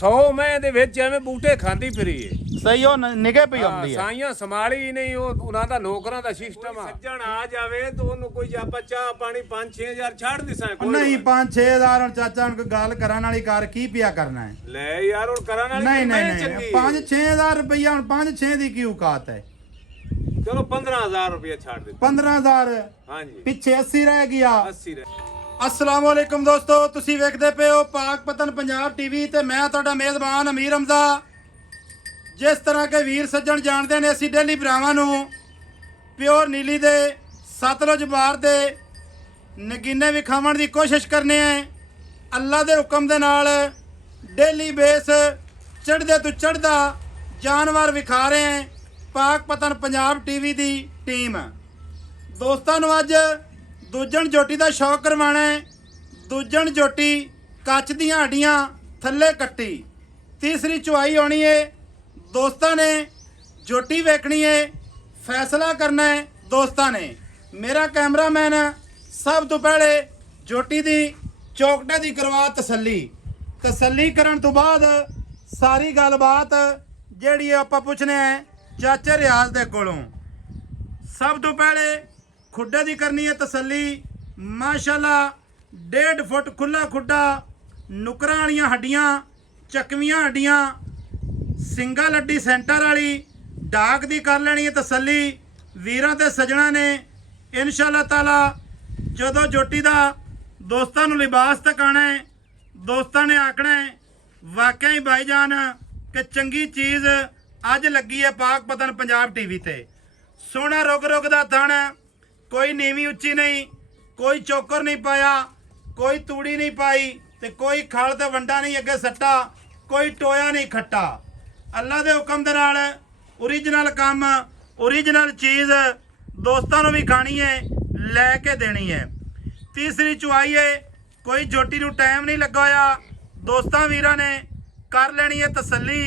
100 ਮੈਂ ਦੇ ਵਿੱਚ ਐਵੇਂ ਬੂਟੇ ਖਾਂਦੀ ਫਿਰੀ ਏ। ਸਹੀ ਉਹ ਨਿਗੇ ਪਈ ਆਉਂਦੀ ਹੈ। ਸਾਈਆਂ ਸੰਭਾਲੀ ਨਹੀਂ, ਉਹ ਉਹਨਾਂ ਦਾ ਨੌਕਰਾਂ ਦਾ ਸਿਸਟਮ ਆ। ਸੱਜਣ ਆ ਜਾਵੇ ਤਾਂ ਉਹਨੂੰ ਕੋਈ ਆਪਾਂ ਚਾਹ ਪਾਣੀ 5-6000 ਛੱਡ ਦਿਸਾਂ। ਨਹੀਂ 5-6000 ਹੁਣ ਚਾਚਾ ਹੁਣ ਕੋਈ ਗੱਲ ਕਰਨ ਵਾਲੀ ਕਰ ਕੀ ਪਿਆ ਕਰਨਾ ਹੈ। ਲੈ ਯਾਰ ਹੁਣ ਕਰਨ ਵਾਲੀ ਨਹੀਂ 5-6000 ਰੁਪਈਆ ਹੁਣ 5-6 ਦੀ ਕੀ ਔਕਾਤ ਹੈ। ਚਲੋ 15000 ਰੁਪਇਆ ਛੱਡ ਦੇ। 15000 ਹਾਂਜੀ ਪਿੱਛੇ 80 ਰਹਿ ਗਿਆ। 80 ਰਹਿ। अस्सलाम वालेकुम दोस्तों, तुसी वेखदे पे हो पाक पतन पंजाब टीवी ते मैं तुहाडा मेज़बान अमीर हमजा। जिस तरह के वीर सज्जन जानते हैं असीं डेली भरावां नूं प्योर नीली दे सतलुज बार दे नगीने विखावण की कोशिश करने हैं। अल्लाह दे हुक्म दे नाल डेली बेस चढ़दे तो चढ़दा जानवर विखा रहे हैं पाक पतन पंजाब टीवी की टीम। दोस्तों नूं अज दूजन जोटी का शौक करवाना है। दूजन जोटी कच दी हड्डियां थले कट्टी, तीसरी चुआई आनी है। दोस्तों ने जोटी वेखनी है, फैसला करना है दोस्तों ने। मेरा कैमरामैन सब तो पहले जोटी दी चौकटे दी करवा तसल्ली करन तो बाद सारी गलबात जिहड़ी आपां पुछने हैं चाचे रियाज दे कोलों। सब तो पहले खुड्डे दी करनी है तसल्ली। माशाल्लाह 1.5 फुट खुला खुड्डा, नुकरां वालियां हड्डियां, चकवियां हड्डियां, सिंगल हड्डी सेंटर वाली डाक दी कर लेनी है तसल्ली। वीरां ते सजना ने इंशाअल्लाह ताला जदों जोटी दा दोस्तां नूं लिबास तकाना है, दोस्तां ने आखना है वाकई भाईजान कि चंगी चीज़ अज लगी है पाक पतन पंजाब टीवी ते। सोहना रुग रुग दा थण, कोई नीवी उच्ची नहीं, कोई चोकर नहीं पाया, कोई तूड़ी नहीं पाई, ते कोई खल ते वंडा नहीं अगे सट्टा, कोई टोया नहीं खट्टा। अल्लाह दे हुक्म दे नाल ओरिजिनल काम, ओरिजिनल चीज़ दोस्तां नूं भी खानी है, लैके देनी है। तीसरी चुआई है, कोई जोटी नूं टाइम नहीं लगा होया, दोस्तां वीरां ने कर लेनी है तसल्ली।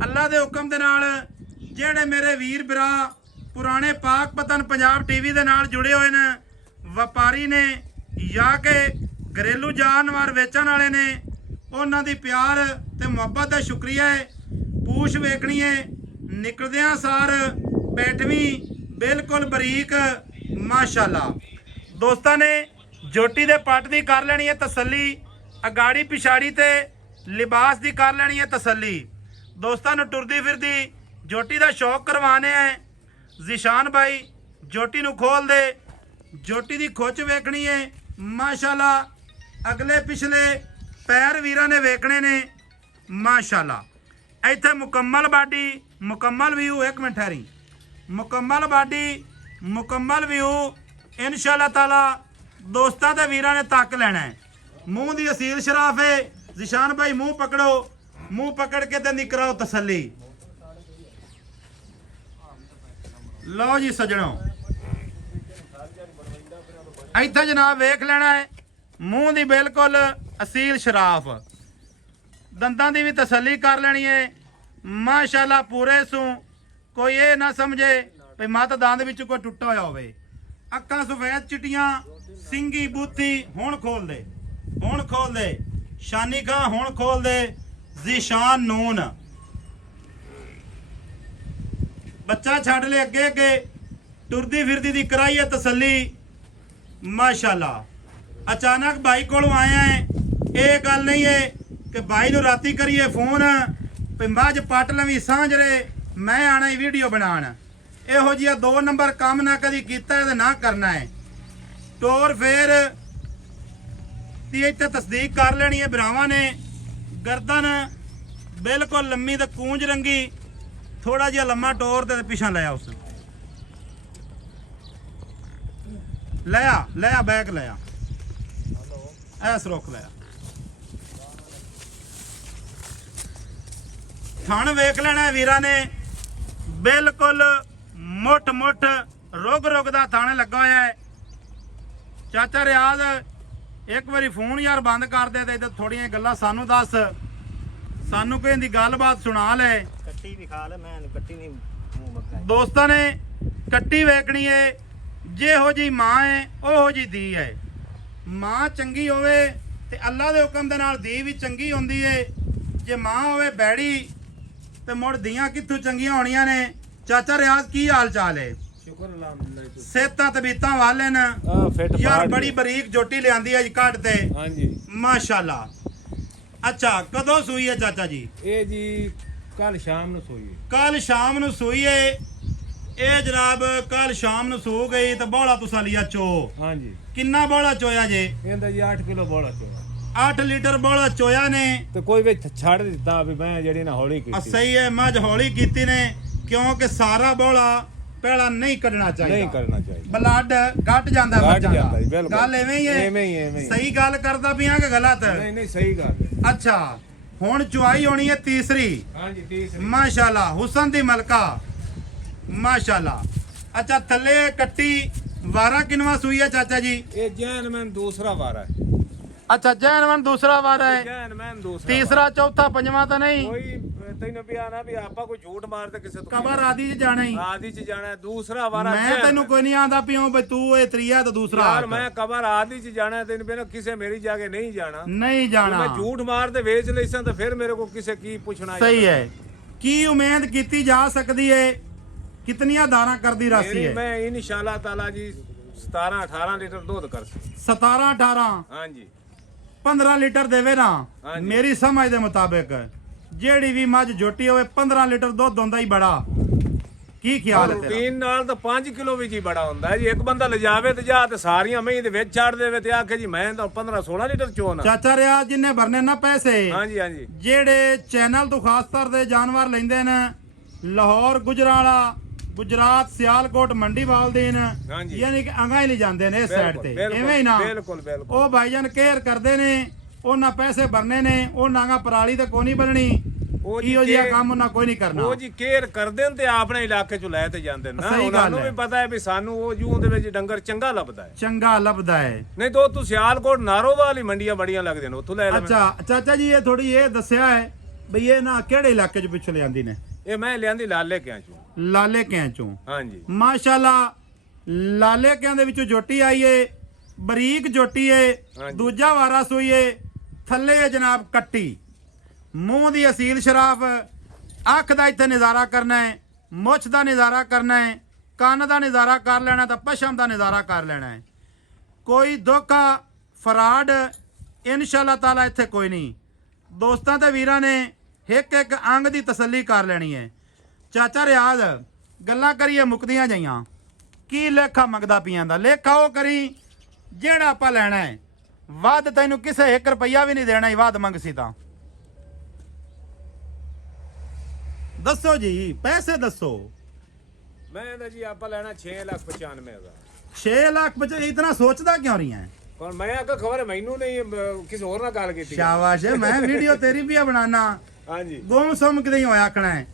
अल्लाह दे हुक्म दे नाल जेड़े मेरे वीर भरा पुराने पाक पतन पंजाब टीवी दे नाल जुड़े हुए ने, व्यापारी ने या के घरेलू जानवर वेचण वाले ने, उन्हां दी प्यार ते मुहब्बत दा शुक्रिया है। पूछ वेखनी है निकलदियां सार बैठवीं बिल्कुल बरीक माशाल्लाह। दोस्तां ने जोटी दे पट दी कर लेनी है तसल्ली, अगाड़ी पिछाड़ी ते लिबास दी कर लेनी है तसल्ली। दोस्तां नूं टुरदी फिरदी जोटी दा शौक करवाने हैं। जिशान भाई जोटी नूं खोल दे, जोटी दी खुच वेखनी है माशाल्लाह, अगले पिछले पैर वीरां ने वेखने ने माशाल्लाह। इत्थे मुकम्मल बाडी, मुकम्मल व्यू, एक मिनट ठहरी, मुकम्मल बाडी मुकम्मल व्यू इंशाअल्लाह ताला दोस्तां ते वीरां ने तक लेना है। मूँह दी असील शराफ है। जिशान भाई मूँह पकड़ो, मूँह पकड़ के ते निकराओ तसल्ली। लो जी सजनों, इत्थे जनाब वेख लेना है मूँह दी बिल्कुल असील शराफ, दंदां दी भी तसल्ली कर लेनी है माशाल्लाह पूरे सूं। कोई ये ना समझे भी मत दंद विच कोई टुटा होया होवे। अक्खां सफेद चिट्टियां, सिंगी बूथी हुण खोल दे, हुण खोल दे, शानी खां हुण खोल दे, ज़ीशान नून बच्चा छड़ ले अगे अगे, टुरदी फिरदी दी कराई है तसल्ली माशाल्लाह। अचानक भाई कोलों आया है, ये गल नहीं है कि भाई नूं राती करिए फोन भी मझ पट लवी सांझ रे मैं आना ही वीडियो बनाण। इहो जिहा 2 नंबर काम ना कदी कीता है ते ना करना है। टोर फेर दी इत्थे तस्दीक कर लेनी है भरावां ने। गर्दन बिल्कुल लम्मी ते कूंज रंगी, थोड़ा जिहा लम्मा टोर दे पिछा लिया, उस लिया बैक लिया, ऐस रोक लिया। थण वेख लेना वीरां ने बिल्कुल मुठ मुठ रुग रुग दा थण लगा होया है। चाचा रियाज एक बारी फोन यार बंद कर दे ते थोड़ियां गल्लां सानू दस, सानू कोई इहदी गलबात सुना ले। कट्टी भी खा ले, मैं कट्टी नहीं मुंह बक्का। दोस्तां ने कट्टी वेखनी है, जेहो जी माँ है ओहो जी धी है। माँ चंगी होवे ते अल्लाह दे हुक्म दे नाल धी भी चंगी होंदी है। ਜੇ ਮਾਂ ਹੋਵੇ ਬੈੜੀ ਤੇ ਮੁੜ ਦੀਆਂ ਕਿੱਥੋਂ ਚੰਗੀਆਂ ਹੋਣੀਆਂ ਨੇ। ਚਾਚਾ ਰਿਆਜ਼ ਕੀ ਹਾਲ ਚਾਲ ਹੈ? ਸ਼ੁਕਰ ਅਲਹਮਦੁਲਿਲਾ। ਸਿਹਤਾਂ ਤਬੀਤਾਂ ਵਾਲੇ ਨੇ ਫਿੱਟ ਯਾਰ ਫਾਟ ਬੜੀ ਬਰੀਕ ਜੋਟੀ ਲਿਆਂਦੀ ਅੱਜ ਕੱਢ ਤੇ ਹਾਂਜੀ ਮਾਸ਼ਾਅੱਲਾ। ਅੱਛਾ ਕਦੋਂ ਸੂਈ ਹੈ ਚਾਚਾ ਜੀ? ਇਹ ਜੀ ਕੱਲ ਸ਼ਾਮ ਨੂੰ ਸੋਈ। ਕੱਲ ਸ਼ਾਮ ਨੂੰ ਸੂਈ ਹੈ ਇਹ ਜਨਾਬ। ਕੱਲ ਸ਼ਾਮ ਨੂੰ ਸੋ ਗਈ ਤਾਂ ਬੋਲਾ ਤੁਸਾਂ ਲਿਆ ਚੋ। ਹਾਂਜੀ ਕਿੰਨਾ ਬੋਲਾ ਚੋਇਆ ਜੇ? ਇਹਦਾ ਜੀ 8 ਕਿਲੋ ਬੋਲਾ ਚੋਇਆ। 8 ਲੀਟਰ ਬੋਲਾ ਚੋਇਆ ਨੇ ਤੇ ਕੋਈ ਵਿੱਚ ਛੱਡ ਦਿੱਤਾ ਵੀ ਮੈਂ ਜਿਹੜੀ ਨਾ ਹੌਲੀ ਕੀਤੀ। ਸਹੀ ਹੈ ਮੱਝ ਹੌਲੀ ਕੀਤੀ ਨੇ ਕਿਉਂਕਿ ਸਾਰਾ ਬੋਲਾ ਪਹਿਲਾਂ ਨਹੀਂ ਕੱਢਣਾ ਚਾਹੀਦਾ। ਨਹੀਂ ਕਰਨਾ ਚਾਹੀਦਾ। ਬਲੱਡ ਘਟ ਜਾਂਦਾ ਘੱਟ ਮੱਝਾਂ ਜਾਂਦਾ ਦਾ। ਜੀ, ਬਿਲਕੁਲ। ਗੱਲ ਐਵੇਂ ਹੀ ਹੈ। ਐਵੇਂ ਹੀ। ਸਹੀ ਗੱਲ ਕਰਦਾ ਪਿਆ ਕਿ ਗਲਤ? ਨਹੀਂ ਨਹੀਂ ਸਹੀ ਗੱਲ ਹੈ। ਅੱਛਾ ਹੁਣ ਚੁਆਈ ਹੋਣੀ ਹੈ ਤੀਸਰੀ। ਹਾਂਜੀ ਤੀਸਰੀ। ਮਾਸ਼ਾਅੱਲਾ ਹੁਸਨ ਦੀ ਮਲਕਾ ਮਾਸ਼ਾਅੱਲਾ। ਅੱਛਾ ਥੱਲੇ ਕੱਟੀ ਵਾਰਾ ਕਿਨਵਾ ਸੂਈ ਹੈ ਚਾਚਾ ਜੀ? ਇਹ ਜੈਨਮੈਨ ਦੂਸਰਾ ਵਾਰਾ ਹੈ। ਅੱਛਾ ਜੈਨਵਨ ਦੂਸਰਾ ਵਾਰਾ ਹੈ। ਜੈਨਮੈਨ ਦੂਸਰਾ ਤੀਸਰਾ ਚੌਥਾ ਪੰਜਵਾਂ ਤਾਂ ਨਹੀਂ? ਕੋਈ ਤੈਨੂੰ ਪਿਆ ਨਾ ਵੀ ਆਪਾਂ ਕੋਈ ਝੂਠ ਮਾਰਦੇ ਕਿਸੇ ਤੋਂ। ਕਬਰ ਆਦੀ ਚ ਜਾਣਾ ਹੀ। ਆਦੀ ਚ ਜਾਣਾ ਦੂਸਰਾ ਵਾਰਾ। ਮੈਂ ਤੈਨੂੰ ਕੋਈ ਨਹੀਂ ਆਂਦਾ ਪਿਓ ਬਈ ਤੂੰ ਇਹ ਤਰੀਆ ਤੇ ਦੂਸਰਾ ਯਾਰ ਮੈਂ ਕਬਰ ਆਦੀ ਚ ਜਾਣਾ ਤੈਨੂੰ ਪਿਆ ਕਿਸੇ ਮੇਰੀ ਜਾ ਕੇ ਨਹੀਂ ਜਾਣਾ। ਨਹੀਂ ਜਾਣਾ। ਮੈਂ ਝੂਠ ਮਾਰ ਤੇ ਵੇਚ ਲਈਸਾਂ ਤਾਂ ਫਿਰ ਮੇਰੇ ਕੋ ਕਿਸੇ ਕੀ ਪੁੱਛਣਾ। ਸਹੀ ਹੈ। ਕੀ ਉਮੀਦ ਕੀਤੀ ਜਾ ਸਕਦੀ ਹੈ? ਕਿਤਨੀਆਂ ਦਾਣਾ ਕਰਦੀ ਰਾਸੀ ਹੈ? ਮੈਂ ਇਨਸ਼ਾਅੱਲਾ ਤਾਲਾ ਜੀ 17-18 ਲੀਟਰ ਦੁੱਧ ਕਰ 17-18 ਹਾਂਜੀ 15 ਲੀਟਰ ਦੇਵੇ ਨਾ। ਹਾਂਜੀ। ਮੇਰੀ ਸਮਝ ਦੇ ਮੁਤਾਬਿਕ ਜਿਹੜੀ ਵੀ ਮੱਝ ਝੋਟੀ ਹੋਵੇ 15 ਲੀਟਰ ਦੁੱਧ ਹੁੰਦਾ ਹੀ ਬੜਾ। ਕੀ ਖਿਆਲ ਹੈ ਤੇਰਾ? ਰੂਟੀਨ ਨਾਲ ਤਾਂ 5 ਕਿਲੋ ਵਿੱਚ ਹੀ ਬੜਾ ਹੁੰਦਾ ਜੀ। ਇੱਕ ਬੰਦਾ ਲਿਜਾਵੇ ਤੇ ਜਾ ਤੇ ਸਾਰੀਆਂ ਮਹੀਂ ਦੇ ਵਿੱਚ ਛੱਡ ਦੇਵੇ ਤੇ ਆਖੇ ਜੀ ਮੈਂ ਤਾਂ 15-16 ਲੀਟਰ ਚੋਣਾ। ਚਾਚਾ ਰਿਆ ਜਿੰਨੇ ਭਰਨੇ ਨਾ ਪੈਸੇ ਹਾਂਜੀ ਹਾਂਜੀ ਜਿਹੜੇ ਚੈਨਲ ਤੋਂ ਖਾਸ ਤੌਰ ਤੇ ਜਾਨਵਰ ਲੈਂਦੇ ਨੇ ਲਾਹੌਰ ਗੁਜਰਾਲਾ ਗੁਜਰਾਤ ਸਿਆਲਕੋਟ ਮੰਡੀ ਵਾਲਦੀਨ ਹਾਂਜੀ। ਯਾਨੀ ਕਿ ਅੰਗਾ ਹੀ ਨਹੀਂ ਜਾਂਦੇ ਨੇ ਇਸ ਸਾਈਡ ਤੇ ਬਿਲਕੁਲ, ਐਵੇਂ ਹੀ ਨਾ। ਬਿਲਕੁਲ ਬਿਲਕੁਲ। ਉਹ ਭਾਈਜਾਨ ਕੇਅਰ ਕਰਦੇ ਨੇ ਉਹਨਾਂ ਪੈਸੇ ਭਰਨੇ ਨੇ ਉਹ ਨਾਗਾ ਪਰਾਲੀ ਤੇ ਕੋਈ ਨਹੀਂ ਬਣਨੀ। ਉਹ ਜੀ ਇਹੋ ਜਿਹਾ ਕੰਮ ਉਹਨਾਂ ਕੋਈ ਨਹੀਂ ਕਰਨਾ। ਉਹ ਜੀ ਕੇਅਰ ਕਰਦੇ ਨੇ ਤੇ ਆਪਣੇ ਇਲਾਕੇ ਚੋਂ ਲੈ ਤੇ ਜਾਂਦੇ ਨੇ ਨਾ। ਸਹੀ ਉਹਨਾਂ ਗੱਲ ਨੂੰ ਹੈ। ਵੀ ਪਤਾ ਹੈ ਵੀ ਸਾਨੂੰ ਉਹ ਜੂਨ ਦੇ ਵਿੱਚ ਡੰਗਰ ਚੰਗਾ ਲੱਭਦਾ ਹੈ। ਚੰਗਾ ਲੱਭਦਾ ਹੈ। ਨਹੀਂ ਤਾਂ ਤੂੰ ਸਿਆਲਕੋਟ ਨਾਰੋਵਾਲ ਹੀ ਮੰਡੀਆਂ ਬੜੀਆਂ ਲੱਗਦੀਆਂ ਨੇ ਉੱਥੋਂ ਲੈ ਲੈ। ਅੱਛਾ ਚਾਚਾ ਜੀ ਇਹ ਥੋੜੀ ਇਹ ਦੱਸਿਆ ਹੈ ਬਈ ਇਹ ਨਾ ਕਿਹੜੇ ਇਲਾਕੇ ਚ ਪਿੱਛੇ ਲਿਆਂਦੀ ਨੇ? ਇਹ ਮੈਂ ਲਿਆਂਦੀ ਲਾਲੇ ਕਿਆਂ ਚੋਂ। ਲਾਲੇ ਕਿਆਂ ਚੋਂ। ਹਾਂਜੀ ਮਾਸ਼ਾਅੱਲਾ ਲਾਲੇ ਕਿਆਂ ਦੇ ਵਿੱਚੋਂ ਜੋਟੀ ਆਈ ਏ ਬਰੀਕ ਜੋਟੀ ਏ। ਹਾਂਜੀ। ਦੂਜਾ ਵਾਰਾ ਸੂਈ ਏ ਥੱਲੇ ਏ ਜਨਾਬ ਕੱਟੀ ਮੂੰਹ ਦੀ ਅਸੀਲ ਸ਼ਰਾਫ। ਅੱਖ ਦਾ ਇੱਥੇ ਨਜ਼ਾਰਾ ਕਰਨਾ ਹੈ ਮੁੱਛ ਦਾ ਨਜ਼ਾਰਾ ਕਰਨਾ ਹੈ ਕੰਨ ਦਾ ਨਜ਼ਾਰਾ ਕਰ ਲੈਣਾ ਤਾਂ ਪਸ਼ਮ ਦਾ ਨਜ਼ਾਰਾ ਕਰ ਲੈਣਾ ਹੈ। ਕੋਈ ਧੋਖਾ ਫਰਾਡ ਇਨਸ਼ਾਅੱਲਾ ਤਾਲਾ ਇੱਥੇ ਕੋਈ ਨਹੀਂ। ਦੋਸਤਾਂ ਤੇ ਵੀਰਾਂ ਨੇ ਇੱਕ ਇੱਕ ਅੰਗ ਦੀ ਤਸੱਲੀ ਕਰ ਲੈਣੀ ਹੈ। ਚਾਚਾ ਰਿਆਜ਼ ਗੱਲਾਂ ਕਰੀਏ ਮੁੱਕਦੀਆਂ ਜਾਈਆਂ। ਕੀ ਲੇਖਾ ਮੰਗਦਾ ਪੀਆਂ ਦਾ? ਲੇਖਾ ਉਹ ਕਰੀ ਜਿਹੜਾ ਆਪਾਂ ਲੈਣਾ ਹੈ। ਵੱਧ ਤੈਨੂੰ ਕਿਸੇ 1 ਰੁਪਈਆ ਵੀ ਨਹੀਂ ਦੇਣਾ ਹੀ ਵੱਧ ਮੰਗ ਸੀ ਤਾਂ ਦੱਸੋ ਜੀ ਪੈਸੇ ਦੱਸੋ। ਮੈਂ ਤਾਂ ਜੀ ਆਪਾਂ ਲੈਣਾ 6,95,000। 6 ਲੱਖ ਬੱਚੇ ਇਤਨਾ ਸੋਚਦਾ ਕਿਉਂ ਰਹੀ ਹੈ? ਪਰ ਮੈਂ ਆਖਾ ਖਬਰ ਮੈਨੂੰ ਨਹੀਂ ਕਿਸੇ ਹੋਰ ਨਾਲ ਗੱਲ ਕੀਤੀ। ਸ਼ਾਬਾਸ਼ ਮੈਂ ਵੀਡੀਓ ਤੇਰੀ ਵੀ ਬਣਾਣਾ। ਹਾਂਜੀ ਗੁੰਮ ਸੁਮ ਕਿਤੇ ਹੋਇਆ ਆਖਣਾ ਹੈ।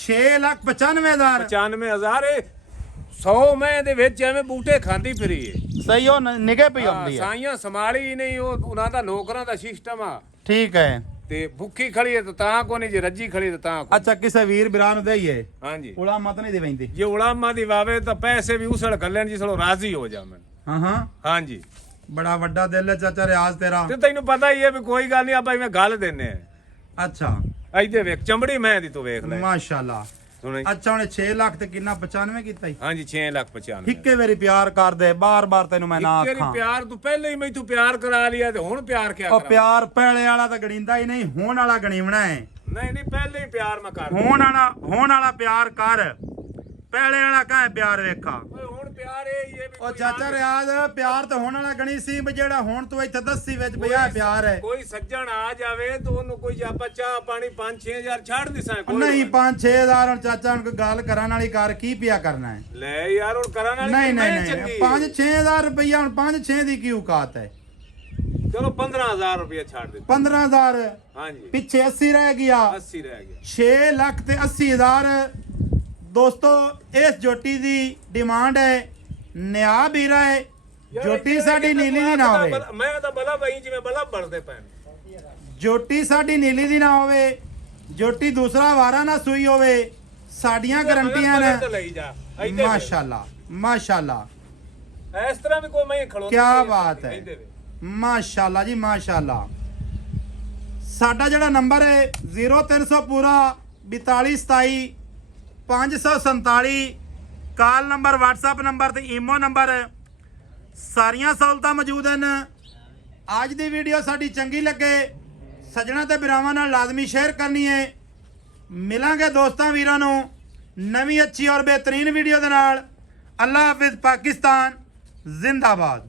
6,95,000 95,000 100 ਮੈਂ ਦੇ ਵਿੱਚ ਐਵੇਂ ਬੂਟੇ ਖਾਂਦੀ ਫਿਰੀ ਏ। ਸਹੀ ਉਹ ਨਿਗੇ ਪਈ ਆਉਂਦੀ ਹੈ। ਸਾਈਆਂ ਸੰਭਾਲੀ ਨਹੀਂ ਉਹ ਉਹਨਾਂ ਦਾ ਨੌਕਰਾਂ ਦਾ ਸਿਸਟਮ ਆ। ਠੀਕ ਹੈ। ਤੇ ਭੁੱਖੀ ਖੜੀ ਹੈ ਤਾਂ ਕੋ ਨਹੀਂ ਜੇ ਰੱਜੀ ਖੜੀ ਤਾਂ ਕੋ। ਅੱਛਾ ਕਿਸੇ ਵੀਰ ਬਿਰਾਂ ਨੂੰ ਦੇਈਏ ਹਾਂਜੀ ਉਲਾ ਮਤ ਨਹੀਂ ਦੇਵੈਂਦੀ। ਜੇ ਉਲਾਮਾ ਦੀ ਵਾਵੇ ਤਾਂ ਪੈਸੇ ਵੀ ਉਸਲ ਗੱਲਣ ਜਿਸਲੋ ਰਾਜ਼ੀ ਹੋ ਜਾਵਣ। ਹਾਂ ਹਾਂ ਹਾਂਜੀ ਬੜਾ ਵੱਡਾ ਦਿਲ ਹੈ ਚਾਚਾ ਰਿਆਜ਼ ਤੇਰਾ। ਤੇ ਤੈਨੂੰ ਪਤਾ ਹੀ ਹੈ ਵੀ ਕੋਈ ਗੱਲ ਨਹੀਂ ਆਪਾਂ ਇਵੇਂ ਗੱਲ ਦਿੰਨੇ ਆ। ਅੱਛਾ ਇੱਥੇ ਵੇਖ ਚਮੜੀ ਮੈਂ ਦੀ ਤੂੰ ਵੇਖ ਲੈ। ਮਾਸ਼ਾਅੱਲਾ। ਸੁਣੀ ਅੱਛਾ ਉਹਨੇ 6 ਲੱਖ ਤੇ ਕਿੰਨਾ 95 ਕੀਤਾ ਹੀ? ਹਾਂਜੀ 6,95,000। ਇੱਕੇ ਵਾਰੀ ਪਿਆਰ ਕਰਦੇ ਬਾਰ-ਬਾਰ ਤੈਨੂੰ ਮੈਂ ਨਾ ਤੇਰੀ ਆਖਾਂ। ਪਿਆਰ ਤੂੰ ਪਹਿਲੇ ਹੀ ਮੈਥੋਂ ਪਿਆਰ ਕਰਾ ਲਿਆ ਤੇ ਹੁਣ ਪਿਆਰ ਕਿਆ ਉਹ ਕਰਾਂ? ਪਿਆਰ ਪਹਿਲੇ ਵਾਲਾ ਤਾਂ ਗਣੀਂਦਾ ਹੀ ਨਹੀਂ ਹੋਣ ਵਾਲਾ ਗਣੀਵਣਾ ਹੈ। ਨਹੀਂ ਨਹੀਂ ਪਹਿਲੇ ਹੀ ਪਿਆਰ ਮੈਂ ਕਰ ਹੋਣ ਵਾਲਾ ਪਿਆਰ ਕਰ ਪਹਿਲੇ ਵਾਲਾ ਕਾਹ ਪਿਆਰ ਵੇਖਾ। ਓਏ ਹੁਣ ਪਿਆਰ ਇਹ ਹੀ ਹੈ ਵੀ ਉਹ ਚਾਚਾ ਰਿਆਜ਼ ਪਿਆਰ ਤਾਂ ਹੋਣ ਵਾਲਾ ਗਣੀ ਸੀ ਵੀ ਜਿਹੜਾ ਹੁਣ ਤੂੰ ਇੱਥੇ ਦੱਸੀ ਵਿੱਚ ਪਿਆ ਪਿਆਰ ਹੈ। ਕੋਈ ਸੱਜਣ ਆ ਜਾਵੇ ਤਾਂ ਉਹਨੂੰ ਕੋਈ ਆਪਾਂ ਚਾਹ ਪਾਣੀ 5-6,000 ਛੱਡ ਦਿਸਾਂ ਕੋਈ ਨਹੀਂ 5-6 ਹਜ਼ਾਰ ਹੁਣ ਚਾਚਾ ਹੁਣ ਕੋਈ ਗੱਲ ਕਰਨ ਵਾਲੀ ਕਰ ਕੀ ਪਿਆ ਕਰਨਾ ਹੈ? ਲੈ ਯਾਰ ਹੁਣ ਕਰਾਂ ਨਾਲ ਨਹੀਂ ਨਹੀਂ ਨਹੀਂ 5-6 ਹਜ਼ਾਰ ਰੁਪਈਆ ਹੁਣ 5-6 ਦੀ ਕੀ ਔਕਾਤ ਹੈ? ਚਲੋ 15,000 ਰੁਪਏ ਛੱਡ ਦੇ। 15,000 ਹਾਂਜੀ ਪਿੱਛੇ 80 ਰਹਿ ਗਿਆ। 80 ਰਹਿ ਗਿਆ। 6 ਲੱਖ ਤੇ 80 ਹਜ਼ਾਰ। ਦੋਸਤੋ ਇਸ ਜੋਟੀ ਦੀ ਡਿਮਾਂਡ ਹੈ ਨਿਆ ਵੀਰਾ ਹੈ। ਜੋਟੀ ਸਾਡੀ ਨੀਲੀ ਦੀ ਨਾ ਹੋਵੇ। ਮੈਂ ਤਾਂ ਬਲਾ ਬਈ ਜਿਵੇਂ ਬਲਾ ਬਣਦੇ ਪੈਣ। ਜੋਟੀ ਸਾਡੀ ਨੀਲੀ ਦੀ ਨਾ ਹੋਵੇ। ਜੋਟੀ ਦੂਸਰਾ ਵਾਰਾ ਨਾ ਸੂਈ ਹੋਵੇ। ਸਾਡੀਆਂ ਗਰੰਟੀਆਂ ਨੇ। ਲਈ ਜਾ ਇੱਥੇ ਮਾਸ਼ਾਅੱਲਾ ਮਾਸ਼ਾਅੱਲਾ ਇਸ ਤਰ੍ਹਾਂ ਵੀ ਕੋਈ ਮੈਂ ਖਲੋਤੀ ਕੀ ਬਾਤ ਹੈ। ਮਾਸ਼ਾਅੱਲਾ ਜੀ ਮਾਸ਼ਾਅੱਲਾ। ਸਾਡਾ ਜਿਹੜਾ ਨੰਬਰ ਹੈ 0300 ਪੂਰਾ 4227 547 ਕਾਲ ਨੰਬਰ, WhatsApp ਨੰਬਰ ਤੇ ਈਮੋ ਨੰਬਰ, ਸਾਰੀਆਂ ਸਹੂਲਤਾਂ ਮੌਜੂਦ ਹਨ। ਅੱਜ ਦੀ ਵੀਡੀਓ ਸਾਡੀ ਚੰਗੀ ਲੱਗੇ ਸੱਜਣਾ ਤੇ ਭਰਾਵਾਂ ਨਾਲ ਲਾਜ਼ਮੀ ਸ਼ੇਅਰ ਕਰਨੀ ਹੈ। ਮਿਲਾਂਗੇ ਦੋਸਤਾਂ ਵੀਰਾਂ ਨੂੰ ਨਵੀਂ ਅੱਛੀ ਔਰ ਬਿਹਤਰੀਨ ਵੀਡੀਓ ਦੇ ਨਾਲ। ਅੱਲਾ ਹਾਫਿਜ਼। ਪਾਕਿਸਤਾਨ ਜ਼ਿੰਦਾਬਾਦ।